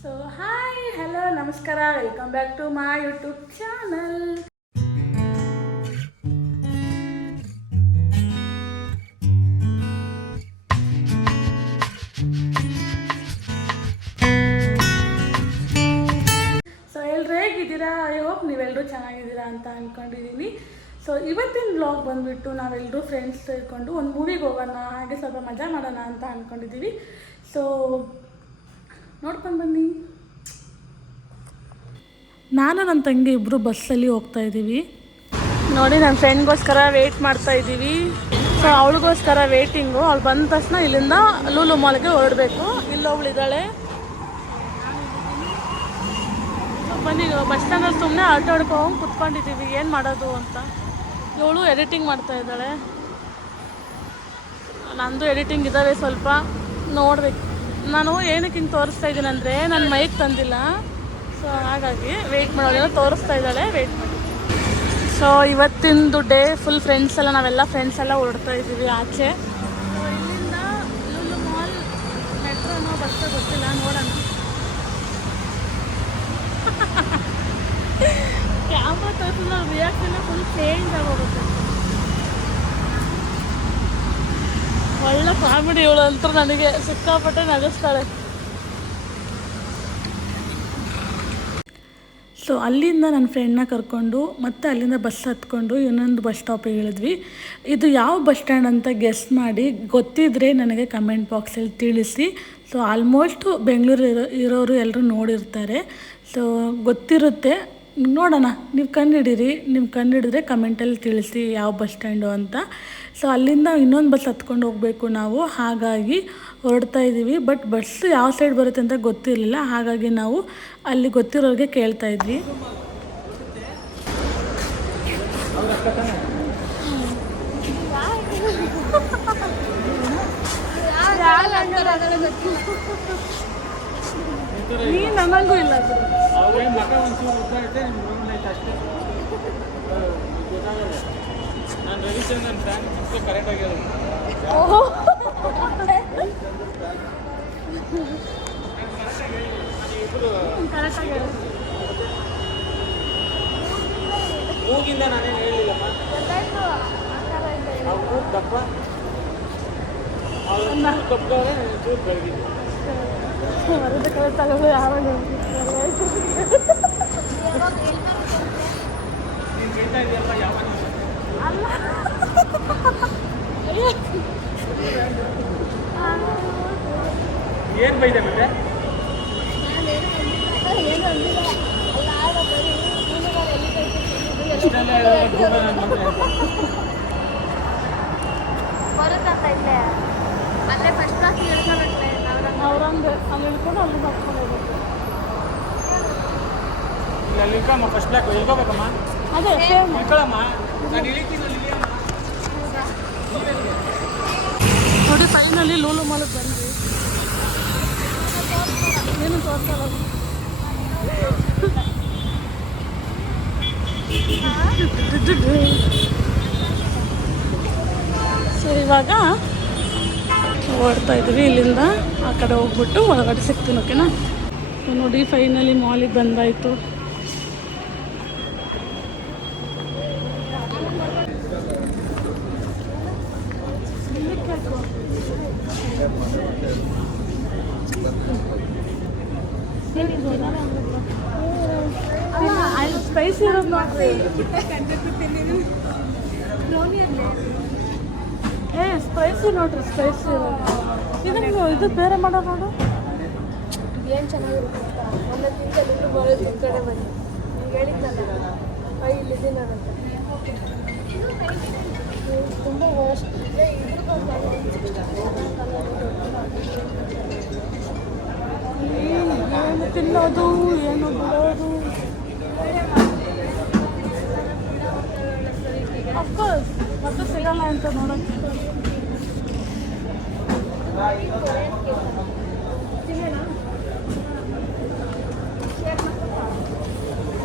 So hi hello ನಮಸ್ಕಾರ welcome back to my YouTube channel so ಎಲ್ರು ಹೇಗಿದ್ದೀರಾ? I hope ನೀವೆಲ್ಲರೂ ಚೆನ್ನಾಗಿದ್ದೀರಾ ಅಂತ ಅಂದ್ಕೊಂಡಿದ್ದೀನಿ ಸೊ ಇವತ್ತಿನ ಬ್ಲಾಗ್ ಬಂದುಬಿಟ್ಟು ನಾವೆಲ್ಲರೂ ಫ್ರೆಂಡ್ಸ್ ಸೇರಿಕೊಂಡು ಒಂದು ಮೂವಿಗೆ ಹೋಗೋಣ, ಹಾಗೆ ಸ್ವಲ್ಪ ಮಜಾ ಮಾಡೋಣ ಅಂತ ಅಂದ್ಕೊಂಡಿದ್ದೀವಿ ಸೊ ನೋಡ್ಕೊಂಡು ಬನ್ನಿ. ನಾನು ನನ್ನ ತಂಗಿ ಇಬ್ಬರು ಬಸ್ಸಲ್ಲಿ ಹೋಗ್ತಾ ಇದ್ದೀವಿ. ನೋಡಿ ನನ್ನ ಫ್ರೆಂಡ್ಗೋಸ್ಕರ ವೆಯ್ಟ್ ಮಾಡ್ತಾ ಇದ್ದೀವಿ. ಸೊ ಅವಳಿಗೋಸ್ಕರ ವೇಟಿಂಗು ಅವಳು ಬಂದ ತಕ್ಷಣ ಇಲ್ಲಿಂದ ಲೂಲು ಮಾಲ್ಗೆ ಹೊರಡಬೇಕು. ಇಲ್ಲೊಬ್ಳಿದ್ದಾಳೆ ಬನ್ನಿ ಬಸ್ ಸ್ಟ್ಯಾಂಡಲ್ಲಿ ಸುಮ್ಮನೆ ಆಟೋ ಹೋಗಿ ಕುತ್ಕೊಂಡಿದ್ದೀವಿ. ಏನು ಮಾಡೋದು ಅಂತ. ಇವಳು ಎಡಿಟಿಂಗ್ ಮಾಡ್ತಾ ಇದ್ದಾಳೆ. ನಂದು ಎಡಿಟಿಂಗ್ ಇದ್ದಾವೆ ಸ್ವಲ್ಪ. ನೋಡ್ಬೇಕು. ನಾನು ಏನಕ್ಕೆ ಹಿಂಗೆ ತೋರಿಸ್ತಾ ಇದ್ದೀನಿ ನನ್ನ ಮೈಕ್ ತಂದಿಲ್ಲ. ಸೊ ಹಾಗಾಗಿ ವೆಯ್ಟ್ ಮಾಡೋದೇನೋ ತೋರಿಸ್ತಾ ಇದ್ದಾಳೆ ವೆಯ್ಟ್ ಮಾಡಿ. ಸೊ ಇವತ್ತಿಂದು ಡೇ ಫುಲ್ ಫ್ರೆಂಡ್ಸ್ ಎಲ್ಲ, ನಾವೆಲ್ಲ ಫ್ರೆಂಡ್ಸ್ ಎಲ್ಲ ಹೊರಡ್ತಾ ಇದ್ದೀವಿ ಆಚೆ. ಸೊ ಇಲ್ಲಿಂದ ಲೂಲು ಮಾಲ್ ಮೆಟ್ರೋನೋ ಬಸ್ ಗೊತ್ತಿಲ್ಲ, ನೋಡೋಣ. ಕ್ಯಾಮ್ರಾ ತೋರಿಸಿದ್ರೆ ರಿಯಾಕ್ಷನ್ ಫುಲ್ ಚೇಂಜ್ ಆಗೋಗುತ್ತೆ. ಒಳ್ಳೆ ಕಾಮಿಡಿ ಇವಳು ನನಗೆ ಸಿಕ್ಕಾಪಟ್ಟೆ ನಗಿಸ್ತಾಳೆ ಸೊ ಅಲ್ಲಿಂದ ನನ್ನ ಫ್ರೆಂಡ್ನ ಕರ್ಕೊಂಡು ಮತ್ತೆ ಅಲ್ಲಿಂದ ಬಸ್ ಹತ್ಕೊಂಡು ಇನ್ನೊಂದು ಬಸ್ ಸ್ಟಾಪಿಗೆ ಇಳಿದ್ವಿ. ಇದು ಯಾವ ಬಸ್ ಸ್ಟ್ಯಾಂಡ್ ಅಂತ ಗೆಸ್ ಮಾಡಿ ಗೊತ್ತಿದ್ರೆ ನನಗೆ ಕಮೆಂಟ್ ಬಾಕ್ಸಲ್ಲಿ ತಿಳಿಸಿ. ಸೊ ಆಲ್ಮೋಸ್ಟು ಬೆಂಗಳೂರು ಇರೋ, ಇರೋರು ಎಲ್ಲರೂ ನೋಡಿರ್ತಾರೆ. ಸೊ ಗೊತ್ತಿರುತ್ತೆ. ನೋಡೋಣ, ನೀವು ಕಂಡುಹಿಡೀರಿ ನೀವು ಕಂಡುಹಿಡಿದ್ರೆ ಕಮೆಂಟಲ್ಲಿ ತಿಳಿಸಿ ಯಾವ ಬಸ್ ಸ್ಟ್ಯಾಂಡು ಅಂತ. ಸೊ ಅಲ್ಲಿಂದ ಇನ್ನೊಂದು ಬಸ್ ಹತ್ಕೊಂಡು ಹೋಗಬೇಕು ನಾವು. ಹಾಗಾಗಿ ಹೊರಡ್ತಾ ಇದ್ದೀವಿ ಬಟ್ ಬಸ್ ಯಾವ ಸೈಡ್ ಬರುತ್ತೆ ಅಂತ ಗೊತ್ತಿರಲಿಲ್ಲ. ಹಾಗಾಗಿ ನಾವು ಅಲ್ಲಿ ಗೊತ್ತಿರೋರಿಗೆ ಕೇಳ್ತಾ ಇದ್ವಿ. ನೀ ನನಗೂ ಇಲ್ಲ. ಅಷ್ಟೇ. ಗೊತ್ತಾಗಲ್ಲ ನಾನು ರವಿಚಂದ್ರನ್ ಫ್ಯಾನ್ ಅಷ್ಟೇ ಕರೆಕ್ಟ್ ಹೇಳು. ಮೂಗಿಂದ ನಾನೇನು ಹೇಳಿಲ್ಲಮ್ಮ ಅವ್ರು ದಪ್ಪ. ಅವ್ರು ಕಪ್ಪದವ್ರೆ ಚೂರು ಬೆಳಗಿದ್ದು ಯಾರೋ ನೀನು ಹೇಳ್ತಾ ಇದೆಯಲ್ಲ ಯಾವ ಏನು ಬೈದೆ ಮತ್ತೆ? ಅಲ್ಲೇ ಫಸ್ಟ್ ಕ್ಲಾಸ್ ನಾವು ಅವ್ರಂಗೆ. ಅಲ್ಲಿ ಇಳ್ಕೊಂಡು ಅಲ್ಲಿ ಹತ್ಕೊಂಡು ಇಲ್ಲಿ ಫಸ್ಟ್ ಬ್ಲಾಕ್ ಇಳ್ಕೋಬೇಕಮ್ಮ? ಅದೇ ಇಳ್ಕೊಳಮ್ಮ? ನೋಡಿ ಫೈನಲಿ ಲೂಲು ಮಾಲಕ್ಕೆ ಬಂದ್ವಿ. ಏನು ತೋರಿಸಲ್ಲ. ಸೊ ಇವಾಗ ಓಡ್ತಾ ಇದ್ದೀವಿ ಇಲ್ಲಿಂದ ಆ ಕಡೆ ಹೋಗ್ಬಿಟ್ಟು ಒಳಗಡೆ ಸಿಗ್ತೀನಿ ಓಕೆನಾ ನೋಡಿ ಫೈನಲಿ ಮಾಲಿಗೆ ಬಂದಾಯಿತು. ಸ್ಪೈಸಿ ಇರೋದು ನೋಡ್ರಿ ಏ ಸ್ಪೈಸಿ ನೋಡ್ರಿ ಸ್ಪೈಸಿ ಇದನ್ನು ಇದು ಬೇರೆ ಮಾಡೋ ನೋಡು ಏನು ಚೆನ್ನಾಗಿರುತ್ತೆ? ಮೊನ್ನೆ ಇಲ್ಲೂ ಬರೋದು ನಿಮ್ಮ ಕಡೆ ಬನ್ನಿ. ಹೇಳಿದ್ನಲ್ಲ. ಇಲ್ಲಿದ್ದೀನಂತ ತುಂಬ ವರ್ಸ್ಟ್ ಇದೆ ಏನು ತಿನ್ನೋದು ಏನು ಬಿಡೋದು ಅಫ್ಕೋರ್ಸ್ ಮತ್ತೆ ಸಿಗಲ್ಲ ಅಂತ ನೋಡೋಕ್ಕೆ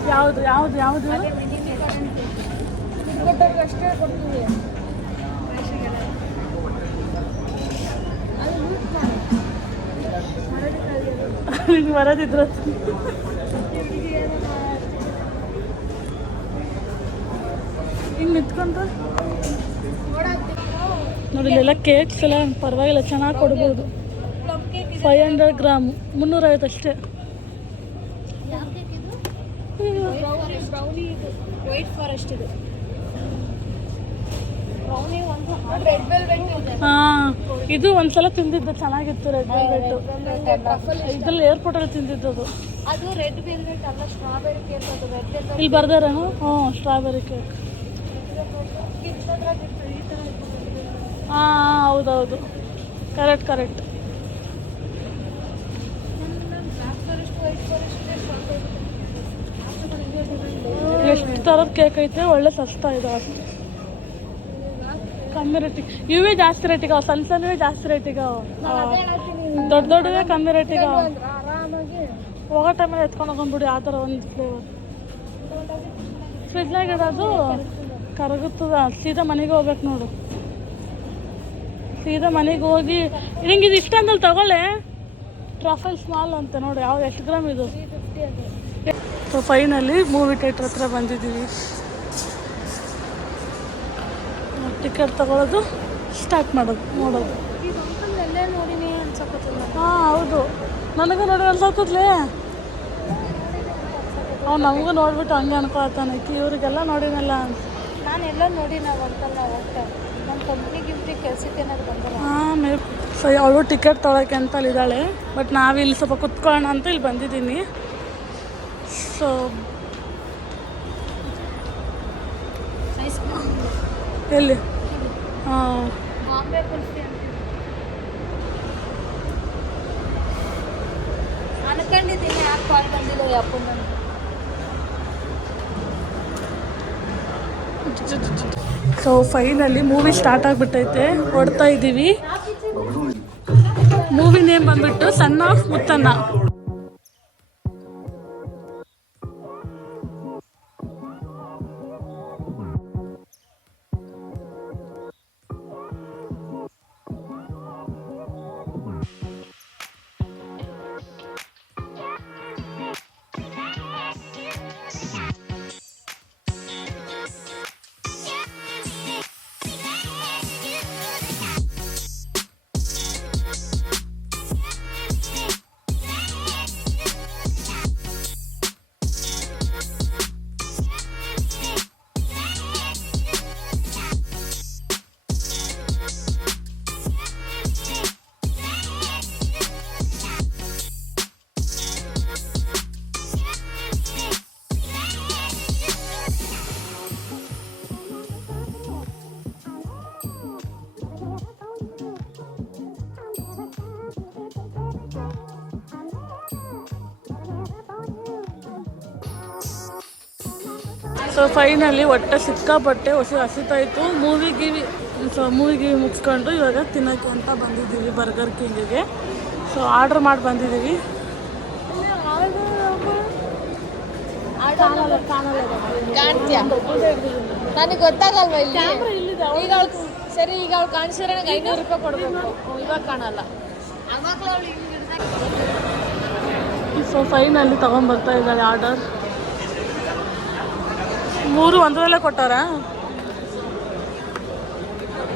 ಯಾವುದು ಯಾವುದು ಯಾವುದು ಅಷ್ಟೇ ಕೊಡ್ತೀವಿ. ಮರಳಿ ಬರೋದಿದ್ರು ಹಿಂಗೆ ನಿಂತ್ಕೊಂಡ್ರೆ? ನೋಡಿ, ಇಲ್ಲೆಲ್ಲ ಕೇಕ್ಸ್ ಎಲ್ಲ ಪರವಾಗಿಲ್ಲ, ಚೆನ್ನಾಗಿ ಕೊಡ್ಬೋದು. ಫೈವ್ ಹಂಡ್ರೆಡ್ ಗ್ರಾಮ್ ಮುನ್ನೂರೈವತ್ತು ಅಷ್ಟೇ. ವೈಟ್ ಫಾರೆಸ್ಟ್ ಇದು ಬ್ರೌನಿ ಒಂದು ರೆಡ್ ವೆಲ್ವೆಟ್ ಇದೆ ಹಾಂ ಇದು ಒಂದ್ಸಲ ತಿಂದಿದ್ದು ಚೆನ್ನಾಗಿತ್ತು ರೆಡ್ ವೆಲ್ವೆಟ್ ಇದ್ರಲ್ಲಿ ಏರ್ಪೋರ್ಟಲ್ಲಿ ತಿಂದಿದ್ದು ಅದು. ಅದು ರೆಡ್ ವೆಲ್ವೆಟ್ ಅಲ್ಲ ಸ್ಟ್ರಾಬೆರಿ ಕೇಕ್ ಅದು ರೆಡ್ ಇಲ್ಲಿ ಬರ್ದಾರೇನು? ಹ್ಞೂ ಸ್ಟ್ರಾಬೆರಿ ಕೇಕ್ ಹಾಂ ಹೌದೌದು. ಕರೆಕ್ಟ್ ಕರೆಕ್ಟ್ ಎಷ್ಟು ಥರದ ಕೇಕ್ ಐತೆ? ಒಳ್ಳೆ ಸಸ್ತಾ ಇದೆ ಕಮ್ಮಿ ರೇಟಿಗೆ ಇವೇ ಜಾಸ್ತಿ ರೇಟಿಗೆ ಅವು ಸಣ್ಣ ಸಣ್ಣವೇ ಜಾಸ್ತಿ ರೇಟಿಗೆ ಅವ. ದೊಡ್ಡ ದೊಡ್ಡವೇ ಕಮ್ಮಿ ರೇಟಿಗೆ ಅವ. ಹೋಗೋ ಟೈಮಲ್ಲಿ ಎತ್ಕೊಂಡು ಹೋಗ್ಬಿಡಿ ಆ ಥರ ಒಂದು ಫ್ಲೇವರ್ ಫ್ರಿಜ್ನಾಗ ಇಡೋದು ಕರಗುತ್ತದ ಸೀದಾ ಮನೆಗೆ ಹೋಗ್ಬೇಕು ನೋಡು. ಸೀದಾ ಮನೆಗೆ ಹೋಗಿ ನಿಂಗೆ ಇದು ಇಷ್ಟ ಅಂದಲ್ಲಿ ತಗೊಳ್ಳೆ. ಟ್ರಫಲ್ ಸ್ಮಾಲ್ ಅಂತ ನೋಡಿ ಯಾವ ಎಷ್ಟು ಗ್ರಾಮ್ ಇದು? ಸೊ ಫೈನಲಿ ಮೂವಿ ಥಿಯೇಟ್ರ್ ಹತ್ರ ಬಂದಿದ್ದೀವಿ. ಟಿಕೆಟ್ ತಗೊಳ್ಳೋದು ಸ್ಟಾರ್ಟ್ ಮಾಡೋದು ನೋಡೋದು. ಹಾಂ ಹೌದು. ನನಗೂ ನೋಡಿ ಅನ್ಸತ್ತದ್ಲೇ ಅವ್ನು ನಮಗೂ ನೋಡ್ಬಿಟ್ಟು ಹಂಗೆ ಅನ್ಕೊಳ್ತಾನೆ ಕಿ ಇವ್ರಿಗೆಲ್ಲ ನೋಡಿನಲ್ಲ. ಅಂತ ನಾನು ಎಲ್ಲ ನೋಡಿ ನಾವು ಅಂಕಲ್ ನಾವು ನಮ್ಮ ಕಂಪ್ನಿ ಗಿಫ್ಟಿಗೆ ಕೆಲ್ಸಕ್ಕೆ ಏನಾದ್ರು ಬಂದಲ್ಲ ಹಾಂ ಮೇ ಸೊ ಅವಳು ಟಿಕೆಟ್ ತೊಗೊಳಕ್ಕೆ ಅಂತ ಅಲ್ಲಿದ್ದಾಳೆ ಬಟ್ ನಾವಿಲ್ಲಿ ಸ್ವಲ್ಪ ಕುತ್ಕೊಳ್ಳೋಣ ಅಂತ ಇಲ್ಲಿ ಬಂದಿದ್ದೀನಿ. ಸೊ ಎಲ್ಲಿ? Bombay so finally movie start ಆಗಿಬಿಟ್ಟೈತೆ. ಹೊಡ್ತಾ ಇದ್ದೀವಿ. ಮೂವಿ ನೇಮ್ ಬಂದ್ಬಿಟ್ಟು son of Muthanna so finally ಹೊಟ್ಟೆ ಸಿಕ್ಕಾಪಟ್ಟೆ ಹೊಸಿ ಹಸಿತಾಯಿತು. ಮೂವಿ ಗಿವಿ ಸೊ ಮೂವಿ ಗಿವಿ ಮುಗಿಸ್ಕೊಂಡು ಇವಾಗ ತಿನ್ನೋಕೆ ಅಂತ ಬಂದಿದ್ದೀವಿ ಬರ್ಗರ್ ಕಿಂಗಿಗೆ ಸೊ ಆರ್ಡ್ರ್ ಮಾಡಿ ಬಂದಿದ್ದೀವಿ. ಕಾಣ್ತೀಯಾ ನನಗೆ ಗೊತ್ತಾಗಲ್ವಾ ಇಲ್ಲಿ? ಈಗ ಅವ್ಳು ಸರಿ ಈಗ ಅವ್ಳು ಕಾಣಿಸಿದ್ರೆ ನನಗೆ ಐನೂರು ರೂಪಾಯಿ ಕೊಡಬೇಕು. ಇವಾಗ ಕಾಣಲ್ಲ. ಸೊ ಫೈನಲ್ಲಿ ತಗೊಂಡ್ಬರ್ತಾ ಇದ್ದಾಳೆ ಆರ್ಡರ್ ಮೂರು, ಒಂದರಲ್ಲೇ ಕೊಟ್ಟಾರ?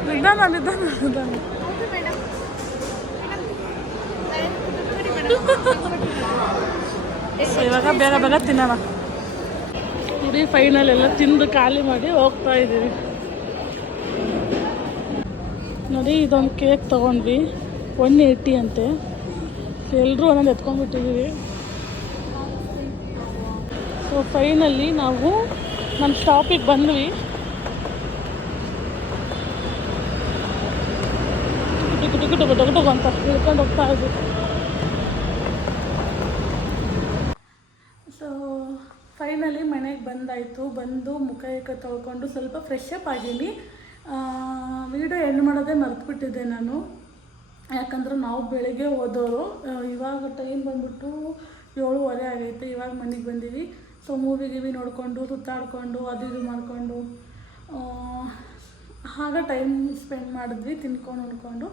ನಿಧಾನ ಸೊ ಇವಾಗ ಬೇಗ ಬೇಗ ತಿನ್ನೋಣ. ಇಡಿ ಫೈನಲ್ ಎಲ್ಲ ತಿಂದು ಖಾಲಿ ಮಾಡಿ ಹೋಗ್ತಾ ಇದ್ದೀವಿ. ನೋಡಿ, ಇದೊಂದು ಕೇಕ್ ತೊಗೊಂಡ್ವಿ. ಒನ್ ಏಯ್ಟಿ ಅಂತೆ. ಎಲ್ಲರೂ ಒಂದೊಂದು ಎತ್ಕೊಂಡ್ಬಿಟ್ಟಿದ್ದೀವಿ. ಸೊ ಫೈನಲ್ಲಿ ನಾವು ನಮ್ಮ ಸ್ಟಾಪಿಗೆ ಬಂದ್ವಿ. ಟಿಕು ಟಿಕು ಟಿಕು ಟಿಕು ಟಿಕು ಅಂತ ಇಳ್ಕೊಂಡು ಹೋಗ್ತಾ ಇದ್ವಿ. ಸೊ ಫೈನಲಿ ಮನೆಗೆ ಬಂದಾಯಿತು. ಬಂದು ಮುಖ ಏಕ ತೊಳ್ಕೊಂಡು ಸ್ವಲ್ಪ ಫ್ರೆಶ್ ಅಪ್ ಆಗೀನಿ ವೀಡಿಯೋ ಎಂಡ್ ಮಾಡೋದೇ ಮರೆತುಬಿಟ್ಟಿದ್ದೆ ನಾನು. ಯಾಕಂದ್ರೆ ನಾವು ಬೆಳಗ್ಗೆ ಹೋದವರು ಇವಾಗ ಟೈಮ್ ಬಂದ್ಬಿಟ್ಟು ಏಳುವರೆ ಆಗೈತೆ. ಇವಾಗ ಮನೆಗೆ ಬಂದೀವಿ. ಸೊ ಮೂವಿ ಗಿವಿ ನೋಡಿಕೊಂಡು, ಸುತ್ತಾಡಿಕೊಂಡು, ಅದು ಇದು ಮಾಡಿಕೊಂಡು ಆಗ ಟೈಮ್ ಸ್ಪೆಂಡ್ ಮಾಡಿದ್ವಿ, ತಿನ್ಕೊಂಡು, ಉಣ್ಕೊಂಡು.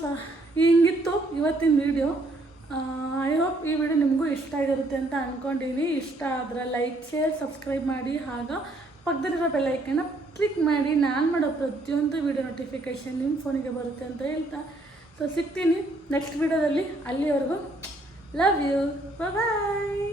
ಸ, ಹಿಂಗಿತ್ತು ಇವತ್ತಿನ ವೀಡಿಯೋ ಐ ಹೋಪ್ ಈ ವಿಡಿಯೋ ನಿಮಗೂ ಇಷ್ಟ ಆಗಿರುತ್ತೆ ಅಂತ ಅಂದ್ಕೊಂಡಿನಿ ಇಷ್ಟ ಆದರೆ ಲೈಕ್ ಶೇರ್ ಸಬ್ಸ್ಕ್ರೈಬ್ ಮಾಡಿ. ಆಗ ಪಕ್ಕದಲ್ಲಿರೋ ಬೆಲ್ಲೈಕನ್ನ ಕ್ಲಿಕ್ ಮಾಡಿ. ನಾನು ಮಾಡೋ ಪ್ರತಿಯೊಂದು ವಿಡಿಯೋ ನೋಟಿಫಿಕೇಷನ್ ನಿಮ್ಮ ಫೋನಿಗೆ ಬರುತ್ತೆ ಅಂತ ಹೇಳ್ತಾ. ಸೊ ಸಿಗ್ತೀನಿ ನೆಕ್ಸ್ಟ್ ವಿಡಿಯೋದಲ್ಲಿ ಅಲ್ಲಿವರೆಗೂ ಲವ್ ಯು ಬಾಯ್